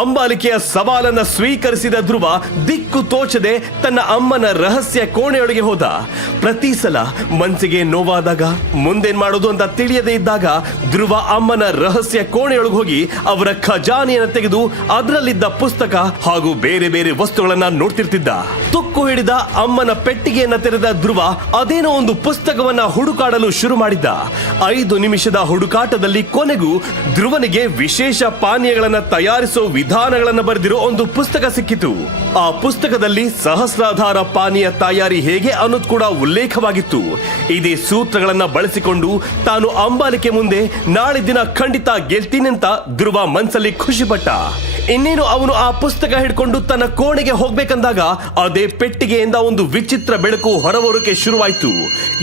ಅಂಬಾಲಿಕೆಯ ಸವಾಲನ್ನ ಸ್ವೀಕರಿಸಿದ ಧ್ರುವ ದಿಕ್ಕು ತೋಚದೆ ತನ್ನ ಅಮ್ಮನ ರಹಸ್ಯ ಕೋಣೆಯೊಳಗೆ ಹೋದ. ಪ್ರತಿ ಸಲ ಮನ್ಸಿಗೆ ನೋವಾದಾಗ ಮುಂದೇನ್ ಮಾಡೋದು ಅಂತ ತಿಳಿಯದೇ ಇದ್ದಾಗ ಧ್ರುವ ಅಮ್ಮನ ರಹಸ್ಯ ಕೋಣೆಯೊಳಗೆ ಹೋಗಿ ಅವರ ಖಜಾನೆಯನ್ನು ತೆಗೆದು ಅದರಲ್ಲಿದ್ದ ಪುಸ್ತಕ ಹಾಗೂ ಬೇರೆ ಬೇರೆ ವಸ್ತುಗಳನ್ನ ನೋಡ್ತಿರ್ತಿದ್ದ. ತುಕ್ಕು ಹಿಡಿದ ಅಮ್ಮನ ಪೆಟ್ಟಿಗೆಯನ್ನ ತೆರೆದ ಧ್ರುವ ಅದೇನೋ ಒಂದು ಪುಸ್ತಕವನ್ನ ಹುಡುಕಾಡಲು ಶುರು ಮಾಡಿದ್ದ. ಐದು ನಿಮಿಷದ ಹುಡುಕಾಟದಲ್ಲಿ ಕೊನೆಗೂ ಧ್ರುವನಿಗೆ ವಿಶೇಷ ಪಾನೀಯಗಳನ್ನ ತಯಾರಿಸೋ ವಿಧಾನಗಳನ್ನ ಬರೆದಿರೋ ಒಂದು ಪುಸ್ತಕ ಸಿಕ್ಕಿತು. ಆ ಪುಸ್ತಕದಲ್ಲಿ ಸಹಸ್ರಾಧಾರ ಪಾನೀಯ ತಯಾರಿ ಹೇಗೆ ಅನ್ನೋದು ಕೂಡ ಉಲ್ಲೇಖವಾಗಿತ್ತು. ಇದೇ ಸೂತ್ರಗಳನ್ನ ಬಳಸಿಕೊಂಡು ತಾನು ಅಂಬಾಲಿಕೆ ಮುಂದೆ ನಾಳೆ ದಿನ ಖಂಡಿತ ಗೆಲ್ತೀನಿ ಅಂತ ಧ್ರುವ ಮನ್ಸಲ್ಲಿ ಖುಷಿಪಟ್ಟ. ಇನ್ನೇನು ಅವನು ಆ ಪುಸ್ತಕ ಹಿಡ್ಕೊಂಡು ತನ್ನ ಕೋಣೆಗೆ ಹೋಗ್ಬೇಕಂದಾಗ ಅದೇ ಪೆಟ್ಟಿಗೆಯಿಂದ ಒಂದು ವಿಚಿತ್ರ ಬೆಳಕು ಹೊರಬರೋಕೆ ಶುರುವಾಯ್ತು.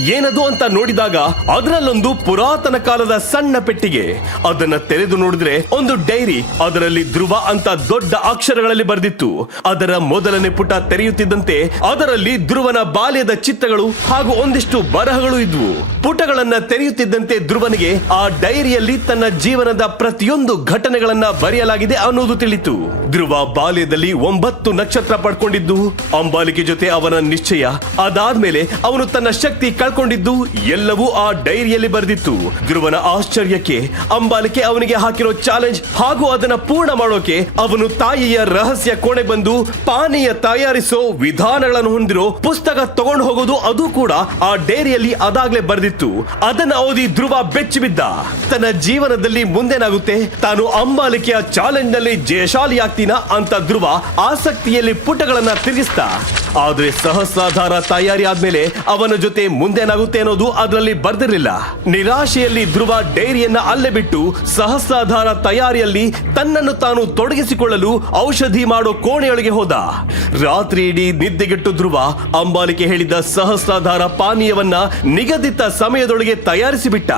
ಏನದು ಅಂತ ನೋಡಿದಾಗ ಅದರಲ್ಲೊಂದು ಪುರಾತನ ಕಾಲದ ಸಣ್ಣ ಪೆಟ್ಟಿಗೆ. ಅದನ್ನ ತೆರೆದು ನೋಡಿದ್ರೆ ಒಂದು ಡೈರಿ, ಅದರಲ್ಲಿ ಧ್ರುವ ಅಂತ ದೊಡ್ಡ ಅಕ್ಷರಗಳಲ್ಲಿ ಬರೆದಿತ್ತು. ಅದರ ಮೊದಲನೇ ಪುಟ ತೆರೆಯುತ್ತಿದ್ದಂತೆ ಅದರಲ್ಲಿ ಧ್ರುವನ ಬಾಲ್ಯದ ಚಿತ್ರಗಳು ಹಾಗೂ ಒಂದಿಷ್ಟು ಬರಹಗಳು ಇದ್ವು. ಪುಟಗಳನ್ನ ತೆರೆಯುತ್ತಿದ್ದಂತೆ ಧ್ರುವನಿಗೆ ಆ ಡೈರಿಯಲ್ಲಿ ತನ್ನ ಜೀವನದ ಪ್ರತಿಯೊಂದು ಘಟನೆಗಳನ್ನ ಬರೆಯಲಾಗಿದೆ ಅನ್ನೋದು ತಿಳಿತು ಧ್ರುವ ಬಾಲ್ಯದಲ್ಲಿ ಒಂಬತ್ತು ನಕ್ಷತ್ರ ಪಡ್ಕೊಂಡಿದ್ದು. ಅಂಬಾಲಿಕೆ ಜೊತೆ ಅವನ ನಿಶ್ಚಯ. ಅದಾದ್ಮೇಲೆ ಅವನು ತನ್ನ ಶಕ್ತಿ ಕಳ್ಕೊಂಡಿದ್ದು ಎಲ್ಲವೂ ಆ ಡೈರಿಯಲ್ಲಿ ಬರೆದಿತ್ತು. ಧ್ರುವನ ಆಶ್ಚರ್ಯಕ್ಕೆ ಅಂಬಾಲಿಕೆ ಅವನಿಗೆ ಹಾಕಿರೋ ಚಾಲೆಂಜ್ ಹಾಗೂ ಅದನ್ನ ಪೂರ್ಣ ಮಾಡೋಕೆ ಅವನು ತಾಯಿಯ ರಹಸ್ಯ ಕೋಣೆ ಬಂದು ಪಾನೀಯ ತಯಾರಿಸೋ ವಿಧಾನಗಳನ್ನು ಹೊಂದಿರೋ ಪುಸ್ತಕ ತಗೊಂಡು ಹೋಗೋದು ಅದು ಕೂಡ ಆ ಡೈರಿಯಲ್ಲಿ ಅದಾಗ್ಲೇ ಬರೆದಿತ್ತು. ಅದನ್ನ ಓದಿ ಧ್ರುವ ಬೆಚ್ಚಿಬಿದ್ದ. ತನ್ನ ಜೀವನದಲ್ಲಿ ಮುಂದೇನಾಗುತ್ತೆ? ತಾನು ಅಂಬಾಲಿಕೆಯ ಚಾಲೆಂಜ್ನಲ್ಲಿ ಜಯಶಾಲಿ ಆಗ್ತೀನ ಅಂತ ಧ್ರುವ ಆಸಕ್ತಿಯಲ್ಲಿ ಪುಟಗಳನ್ನ ತಿರುಗಿಸ್ತಾ ಆದ್ರೆ ಸಹಸ್ರಾಧಾರ ತಯಾರಿ ಆದ್ಮೇಲೆ ಅವನ ಜೊತೆ ಮುಂದೇನಾಗುತ್ತೆ ಅನ್ನೋದು ಅದರಲ್ಲಿ ಬರ್ದಿರಲಿಲ್ಲ. ನಿರಾಶೆಯಲ್ಲಿ ಧ್ರುವ ಡೈರಿಯನ್ನ ಅಲ್ಲೇ ಬಿಟ್ಟು ಸಹಸ್ರಾಧಾರ ತಯಾರಿಯಲ್ಲಿ ತನ್ನನ್ನು ತಾನು ತೊಡಗಿಸಿಕೊಳ್ಳಲು ಔಷಧಿ ಮಾಡೋ ಕೋಣೆಯೊಳಗೆ ಹೋದ. ರಾತ್ರಿ ಇಡೀ ನಿದ್ದೆಗೆಟ್ಟು ಧ್ರುವ ಅಂಬಾಲಿಕೆ ಹೇಳಿದ ಸಹಸ್ರಾಧಾರ ಪಾನೀಯವನ್ನ ನಿಗದಿತ ಸಮಯದೊಳಗೆ ತಯಾರಿಸಿಬಿಟ್ಟ.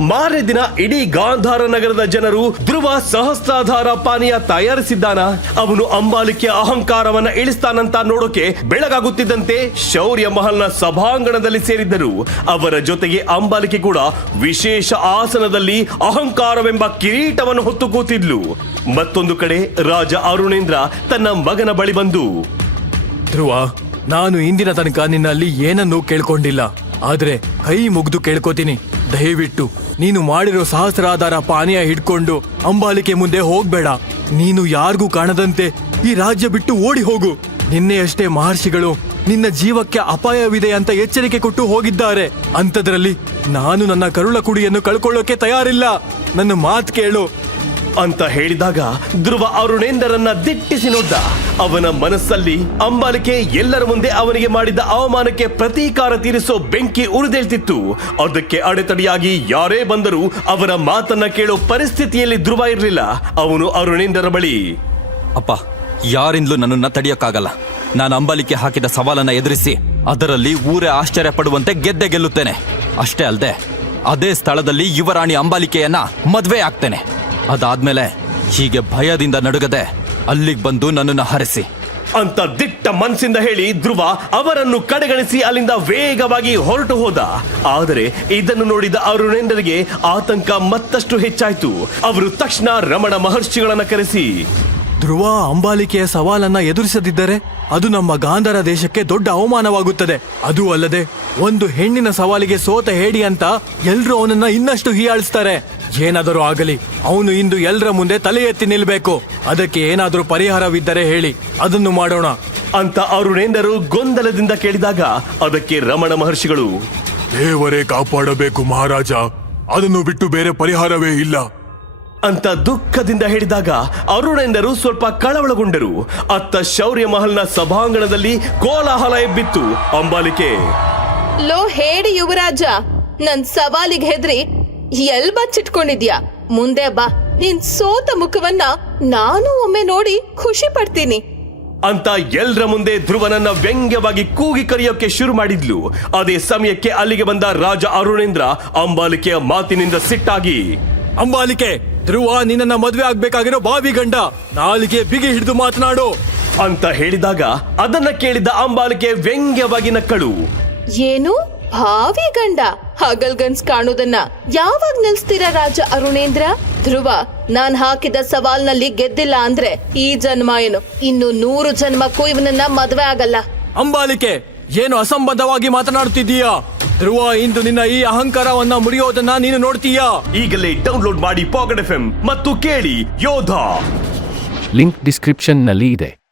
ಮಾರನೇ ದಿನ ಇಡೀ ಗಾಂಧಾರ ನಗರದ ಜನರು ಧ್ರುವ ಸಹಸ್ರಾಧಾರ ಪಾನೀಯ ತಯಾರಿಸಿದ್ದಾನ? ಅವನು ಅಂಬಾಲಿಕೆಯ ಅಹಂಕಾರವನ್ನ ಇಳಿಸ್ತಾನಂತ ನೋಡೋಕೆ ಬೆಳಗಾಗುತ್ತಿದ್ದಂತೆ ಶೌರ್ಯ ಮಹಲ್ನ ಸಭಾಂಗಣದಲ್ಲಿ ಸೇರಿದ್ದರು. ಅವರ ಜೊತೆಗೆ ಅಂಬಾಲಿಕೆ ಕೂಡ ವಿಶೇಷ ಆಸನದಲ್ಲಿ ಅಹಂಕಾರವೆಂಬ ಕಿರೀಟವನ್ನು ಹೊತ್ತು ಕೂತಿದ್ಲು. ಮತ್ತೊಂದು ಕಡೆ ರಾಜ ಅರುಣೇಂದ್ರ ತನ್ನ ಮಗನ ಬಳಿ ಬಂದು, ಧ್ರುವ, ನಾನು ಇಂದಿನ ತನಕ ನಿನ್ನಲ್ಲಿ ಏನನ್ನೂ ಕೇಳ್ಕೊಂಡಿಲ್ಲ. ಆದ್ರೆ ಕೈ ಮುಗ್ದು ಕೇಳ್ಕೋತೀನಿ. ದಯವಿಟ್ಟು ನೀನು ಮಾಡಿರೋ ಸಹಸ್ರಾಧಾರ ಪಾನೀಯ ಹಿಡ್ಕೊಂಡು ಅಂಬಾಲಿಕೆ ಮುಂದೆ ಹೋಗ್ಬೇಡ. ನೀನು ಯಾರಿಗೂ ಕಾಣದಂತೆ ಈ ರಾಜ್ಯ ಬಿಟ್ಟು ಓಡಿ ಹೋಗು. ನಿನ್ನೆಯಷ್ಟೇ ಮಹರ್ಷಿಗಳು ನಿನ್ನ ಜೀವಕ್ಕೆ ಅಪಾಯವಿದೆ ಅಂತ ಎಚ್ಚರಿಕೆ ಕೊಟ್ಟು ಹೋಗಿದ್ದಾರೆ. ಅಂಥದ್ರಲ್ಲಿ ನಾನು ನನ್ನ ಕರುಳ ಕುಡಿಯನ್ನು ಕಳ್ಕೊಳ್ಳೋಕೆ ತಯಾರಿಲ್ಲ. ನನ್ನ ಮಾತು ಕೇಳು. ಅಂತ ಹೇಳಿದಾಗ ಧ್ರುವ ಅರುಣೇಂದ್ರರನ್ನ ದಿಟ್ಟಿಸಿ ನೋಡ್ದ. ಅವನ ಮನಸ್ಸಲ್ಲಿ ಅಂಬಾಲಿಕೆ ಎಲ್ಲರ ಮುಂದೆ ಅವನಿಗೆ ಮಾಡಿದ ಅವಮಾನಕ್ಕೆ ಪ್ರತೀಕಾರ ತೀರಿಸೋ ಬೆಂಕಿ ಉರಿದೇಳ್ತಿತ್ತು. ಅದಕ್ಕೆ ಅಡೆತಡೆಯಾಗಿ ಯಾರೇ ಬಂದರೂ ಅವರ ಮಾತನ್ನ ಕೇಳೋ ಪರಿಸ್ಥಿತಿಯಲ್ಲಿ ಧ್ರುವ ಇರಲಿಲ್ಲ. ಅವನು ಅರುಣೇಂದರ ಬಳಿ, ಅಪ್ಪ ಯಾರಿಂದಲೂ ನನ್ನನ್ನು ತಡೆಯೋಕ್ಕಾಗಲ್ಲ. ನಾನು ಅಂಬಲಿಕೆ ಹಾಕಿದ ಸವಾಲನ್ನ ಎದುರಿಸಿ, ಅದರಲ್ಲಿ ಊರೇ ಆಶ್ಚರ್ಯ ಪಡುವಂತೆ ಗೆದ್ದೆ ಗೆಲ್ಲುತ್ತೇನೆ. ಅಷ್ಟೇ ಅಲ್ಲದೆ, ಅದೇ ಸ್ಥಳದಲ್ಲಿ ಯುವರಾಣಿ ಅಂಬಾಲಿಕೆಯನ್ನ ಮದುವೆ ಆಗ್ತೇನೆ. ಅದಾದ್ಮೇಲೆ ಹೀಗೆ ಭಯದಿಂದ ನಡುಗದೆ ಅಲ್ಲಿಗೆ ಬಂದು ನನ್ನನ್ನು ಹರಿಸಿ. ಅಂತ ದಿಟ್ಟ ಮನಸ್ಸಿಂದ ಹೇಳಿ ಧ್ರುವ ಅವರನ್ನು ಕಡೆಗಣಿಸಿ ಅಲ್ಲಿಂದ ವೇಗವಾಗಿ ಹೊರಟು ಹೋದ. ಆದರೆ ಇದನ್ನು ನೋಡಿದ ಅರುಣೇಂದ್ರರಿಗೆ ಆತಂಕ ಮತ್ತಷ್ಟು ಹೆಚ್ಚಾಯಿತು. ಅವರು ತಕ್ಷಣ ರಮಣ ಮಹರ್ಷಿಗಳನ್ನ ಕರೆಸಿ ಧ್ರುವ ಅಂಬಾಲಿಕೆಯ ಸವಾಲನ್ನ ಎದುರಿಸದಿದ್ದರೆ ಅದು ನಮ್ಮ ಗಾಂಧಾರ ದೇಶಕ್ಕೆ ದೊಡ್ಡ ಅವಮಾನವಾಗುತ್ತದೆ. ಅದು ಅಲ್ಲದೆ ಒಂದು ಹೆಣ್ಣಿನ ಸವಾಲಿಗೆ ಸೋತ ಹೇಡಿ ಅಂತ ಎಲ್ರೂ ಅವನನ್ನ ಇನ್ನಷ್ಟು ಹೀಯಾಳಿಸ್ತಾರೆ. ಏನಾದರೂ ಆಗಲಿ ಅವನು ಇಂದು ಎಲ್ಲರ ಮುಂದೆ ತಲೆ ಎತ್ತಿ ನಿಲ್ಬೇಕು. ಅದಕ್ಕೆ ಏನಾದರೂ ಪರಿಹಾರವಿದ್ದರೆ ಹೇಳಿ ಅದನ್ನು ಮಾಡೋಣ. ಅಂತ ಅರುಣೇಂದರು ಗೊಂದಲದಿಂದ ಕೇಳಿದಾಗ ಅದಕ್ಕೆ ರಮಣ ಮಹರ್ಷಿಗಳು ದೇವರೇ ಕಾಪಾಡಬೇಕು ಮಹಾರಾಜ ಅದನ್ನು ಬಿಟ್ಟು ಬೇರೆ ಪರಿಹಾರವೇ ಇಲ್ಲ. ಅಂತ ದುಃಖದಿಂದ ಹೇಳಿದಾಗ ಅರುಣೆಂದರು ಸ್ವಲ್ಪ ಕಳವಳಗೊಂಡರು. ಅತ್ತ ಶೌರ್ಯ ಮಹಲ್ನ ಸಭಾಂಗಣದಲ್ಲಿ ಕೋಲಾಹಲ ಎಬ್ಬಿತ್ತು. ಅಂಬಾಲಿಕೆ. ಲೋ ಹೇಳಿ ಯುವರಾಜ ನನ್ ಸವಾಲಿಗೆ ಹೆದ್ರಿ ಎಲ್ ಬಚ್ಚಿಟ್ಕೊಂಡಿದ್ಯಾ? ಮುಂದೆ ಬಾ ನಿನ್ ಸೋತ ಮುಖವನ್ನ ನಾನು ಒಮ್ಮೆ ನೋಡಿ ಖುಷಿ ಪಡ್ತೀನಿ. ಅಂತ ಎಲ್ರ ಮುಂದೆ ಧ್ರುವನನ್ನ ವ್ಯಂಗ್ಯವಾಗಿ ಕೂಗಿ ಕರೆಯೋಕೆ ಶುರು ಮಾಡಿದ್ಲು. ಅದೇ ಸಮಯಕ್ಕೆ ಅಲ್ಲಿಗೆ ಬಂದ ರಾಜ ಅರುಣೇಂದ್ರ ಅಂಬಾಲಿಕೆಯ ಮಾತಿನಿಂದ ಸಿಟ್ಟಾಗಿ ಅಂಬಾಲಿಕೆ ಧ್ರುವ ನಿನ್ನ ಮದುವೆ ಆಗ್ಬೇಕಾಗಿರೋ ಬಾವಿ ಗಂಡ. ನಾಲಿಗೆ ಬಿಗಿ ಹಿಡಿದು ಮಾತನಾಡು. ಅಂತ ಹೇಳಿದಾಗ ಅದನ್ನ ಕೇಳಿದ ಅಂಬಾಲಿಕೆ ವ್ಯಂಗ್ಯವಾಗಿ ನಕ್ಕಳು. ಏನು? ಭಾವಿ ಗಂಡ. ಹಗಲ್ಗನ್ಸ್ ಕಾಣೋದನ್ನ ಯಾವಾಗ ನಿಲ್ಸ್ತೀರಾ ರಾಜ ಅರುಣೇಂದ್ರ? ಧ್ರುವ ನಾನ್ ಹಾಕಿದ ಸವಾಲ್ನಲ್ಲಿ ಗೆದ್ದಿಲ್ಲ ಅಂದ್ರೆ ಈ ಜನ್ಮ ಏನು? ಇನ್ನು ನೂರು ಜನ್ಮಕ್ಕೂ ಇವನನ್ನ ಮದ್ವೆ ಆಗಲ್ಲ. ಅಂಬಾಲಿಕೆ ಏನು ಅಸಂಬದ್ಧವಾಗಿ ಮಾತನಾಡುತ್ತಿದ್ದೀಯಾ ಧ್ರುವ ಇಂದು ನಿನ್ನ ಈ ಅಹಂಕಾರವನ್ನ ಮುರಿಯೋದನ್ನ ನೀನು ನೋಡ್ತೀಯಾ? ಈಗಲೇ ಡೌನ್ಲೋಡ್ ಮಾಡಿ ಪಾಕೆಟ್ ಎಫ್ ಮತ್ತು ಕೇಳಿ ಯೋಧ. ಲಿಂಕ್ ಡಿಸ್ಕ್ರಿಪ್ಷನ್ನಲ್ಲಿ ಇದೆ.